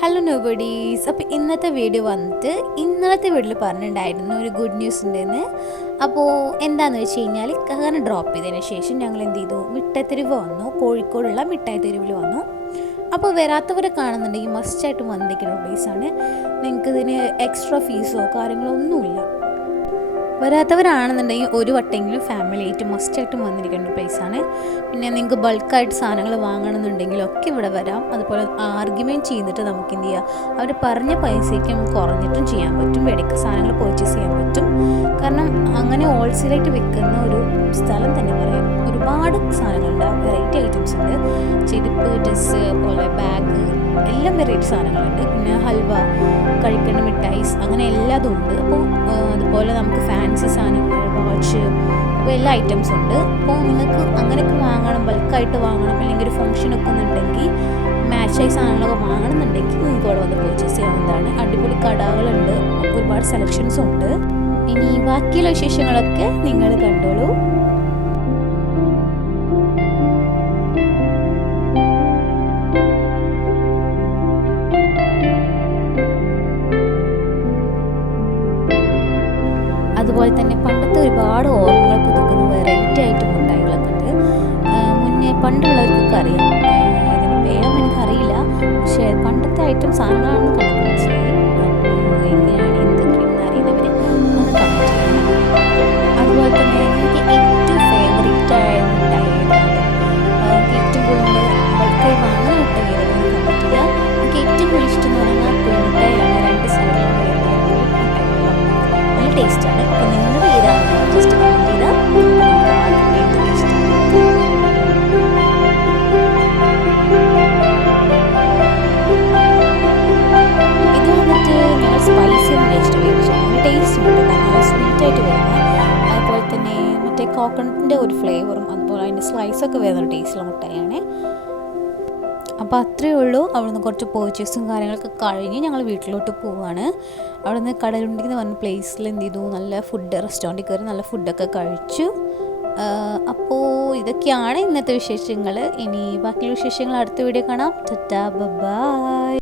Hello nobody's. അപ്പോൾ ഇന്നത്തെ video വന്നിട്ട് ഇന്നലത്തെ വീഡിയോയിൽ പറഞ്ഞിട്ടുണ്ടായിരുന്നു ഒരു ഗുഡ് ന്യൂസ് ഉണ്ടെന്ന്. അപ്പോൾ എന്താണെന്ന് വെച്ച് കഴിഞ്ഞാൽ കാറിന് ഡ്രോപ്പ് ചെയ്തതിന് ശേഷം ഞങ്ങൾ എന്ത് ചെയ്തു, മിഠായിത്തെരുവ് വന്നു. കോഴിക്കോടുള്ള മിഠായിത്തെരുവിൽ വന്നു. അപ്പോൾ വരാത്തവരെ കാണുന്നുണ്ടെങ്കിൽ മസ്റ്റായിട്ടും വന്നിരിക്കുന്ന പ്ലേസാണ്. നിങ്ങൾക്ക് ഇതിന് എക്സ്ട്രാ ഫീസോ കാര്യങ്ങളോ ഒന്നുമില്ല. വരാത്തവരാണെന്നുണ്ടെങ്കിൽ ഒരു വട്ടെങ്കിലും ഫാമിലി ആയിട്ട് മസ്റ്റായിട്ടും വന്നിരിക്കേണ്ട പ്ലേസാണ്. പിന്നെ നിങ്ങൾക്ക് ബൾക്കായിട്ട് സാധനങ്ങൾ വാങ്ങണമെന്നുണ്ടെങ്കിലൊക്കെ ഇവിടെ വരാം. അതുപോലെ ആർഗ്യുമെൻറ്റ് ചെയ്തിട്ട് നമുക്ക് എന്ത് ചെയ്യാം, അവർ പറഞ്ഞ പൈസയ്ക്ക് നമുക്ക് കുറഞ്ഞിട്ടും ചെയ്യാൻ പറ്റും, വെടിക്ക് സാധനങ്ങൾ പർച്ചേസ് ചെയ്യാൻ പറ്റും. കാരണം അങ്ങനെ ഹോൾസെയിലായിട്ട് വിൽക്കുന്ന ഒരു സ്ഥലം തന്നെ പറയാം. ഒരുപാട് സാധനങ്ങളുണ്ട്, വെറൈറ്റി ഐറ്റംസ് ഉണ്ട്. ചെരുപ്പ്, ഡ്രസ്സ്, പോലെ ബാഗ്, എല്ലാം വെറൈറ്റി സാധനങ്ങളുണ്ട്. പിന്നെ ഹൽവ, കഴിക്കേണ്ട മിഠായിസ്, അങ്ങനെ എല്ലാതും ഉണ്ട്. അപ്പോൾ അതുപോലെ നമുക്ക് ഫാൻസി സാധനങ്ങൾ, വാച്ച്, അപ്പോൾ എല്ലാ ഐറ്റംസും ഉണ്ട്. അപ്പോൾ നിങ്ങൾക്ക് അങ്ങനെയൊക്കെ വാങ്ങണം, ബൾക്കായിട്ട് വാങ്ങണം, അല്ലെങ്കിൽ ഒരു ഫംഗ്ഷനൊക്കെ എന്നുണ്ടെങ്കിൽ മാച്ചായി സാധനങ്ങളൊക്കെ വാങ്ങണമെന്നുണ്ടെങ്കിൽ നിങ്ങൾക്ക് ഇവിടെ വന്ന് പർച്ചേസ് ചെയ്യാവുന്നതാണ്. അടിപൊളി കടകളുണ്ട്, ഒരുപാട് സെലക്ഷൻസും ഉണ്ട്. ഇനി ബാക്കിയുള്ള വിശേഷങ്ങളൊക്കെ നിങ്ങൾ കണ്ടോളൂ. അതുപോലെ തന്നെ പണ്ടത്തെ ഒരുപാട് ഓർമ്മകൾ പുതുക്കുന്ന വെറൈറ്റി ആയിട്ട് മിഠായികളൊക്കെ ഉണ്ട്. മുന്നേ പണ്ടുള്ളവർക്കൊക്കെ അറിയാം, ഇതിന് പേരൊന്നും എനിക്കറിയില്ല, പക്ഷേ പണ്ടത്തെ ഐറ്റം സാധനങ്ങളാണെന്ന് കണക്ക് മനസ്സിലായി. എങ്ങനെയാണ് എന്തൊക്കെയാണെന്ന് അറിയുന്നവർ ഒന്ന് കമൻറ്റ് ചെയ്യണം. അതുപോലെ തന്നെ എനിക്ക് ഏറ്റവും ഫേവറേറ്റ് ആയ മിഠായി ഏതാണ്, ഏറ്റവും കൂടുതൽ ബൾക്കായി വാങ്ങുന്ന മിഠായി ഏതാണെന്ന് കമൻറ്റ് ചെയ്യുക. എനിക്ക് ഏറ്റവും കൂടുതൽ ഇഷ്ടം എന്ന് പറഞ്ഞാൽ പുളിമിഠായിയാണ്. 2 സൈഡിലും വരുന്ന മിഠായികളാണ്, നല്ല ടേസ്റ്റാണ്. അപ്പോൾ നിങ്ങൾ ഏതാണ് ജസ്റ്റ് കമൻറ്റ് ചെയ്താൽ ഏറ്റവും ഇഷ്ടം. ഇത് വന്നിട്ട് ഞങ്ങൾ സ്പൈസി ടേസ്റ്റ് ഉപയോഗിച്ചു. നല്ല ടേസ്റ്റ് ഉണ്ട്, നല്ല സ്വീറ്റായിട്ട് വരുന്ന. അതുപോലെ തന്നെ മറ്റേ കോക്കനട്ടിൻ്റെ ഒരു ഫ്ലേവറും അതുപോലെ അതിൻ്റെ സ്ലൈസൊക്കെ വരുന്ന ടേസ്റ്റുള്ള മിഠായിയാണ്. അപ്പോൾ അത്രയേ ഉള്ളൂ. അവിടെ നിന്ന് കുറച്ച് പർച്ചേസും കാര്യങ്ങളൊക്കെ കഴിഞ്ഞ് ഞങ്ങൾ വീട്ടിലോട്ട് പോവുകയാണ്. അവിടെ നിന്ന് കടലുണ്ടി എന്ന് പറഞ്ഞ പ്ലേസിൽ എന്ത് ചെയ്തു, നല്ല ഫുഡ്, റെസ്റ്റോറൻറ്റിൽ കയറി നല്ല ഫുഡൊക്കെ കഴിച്ചു. അപ്പോൾ ഇതൊക്കെയാണ് ഇന്നത്തെ വിശേഷങ്ങൾ. ഇനി ബാക്കിയുള്ള വിശേഷങ്ങൾ അടുത്ത വീഡിയോ കാണാം. ടാറ്റാ, ബൈ.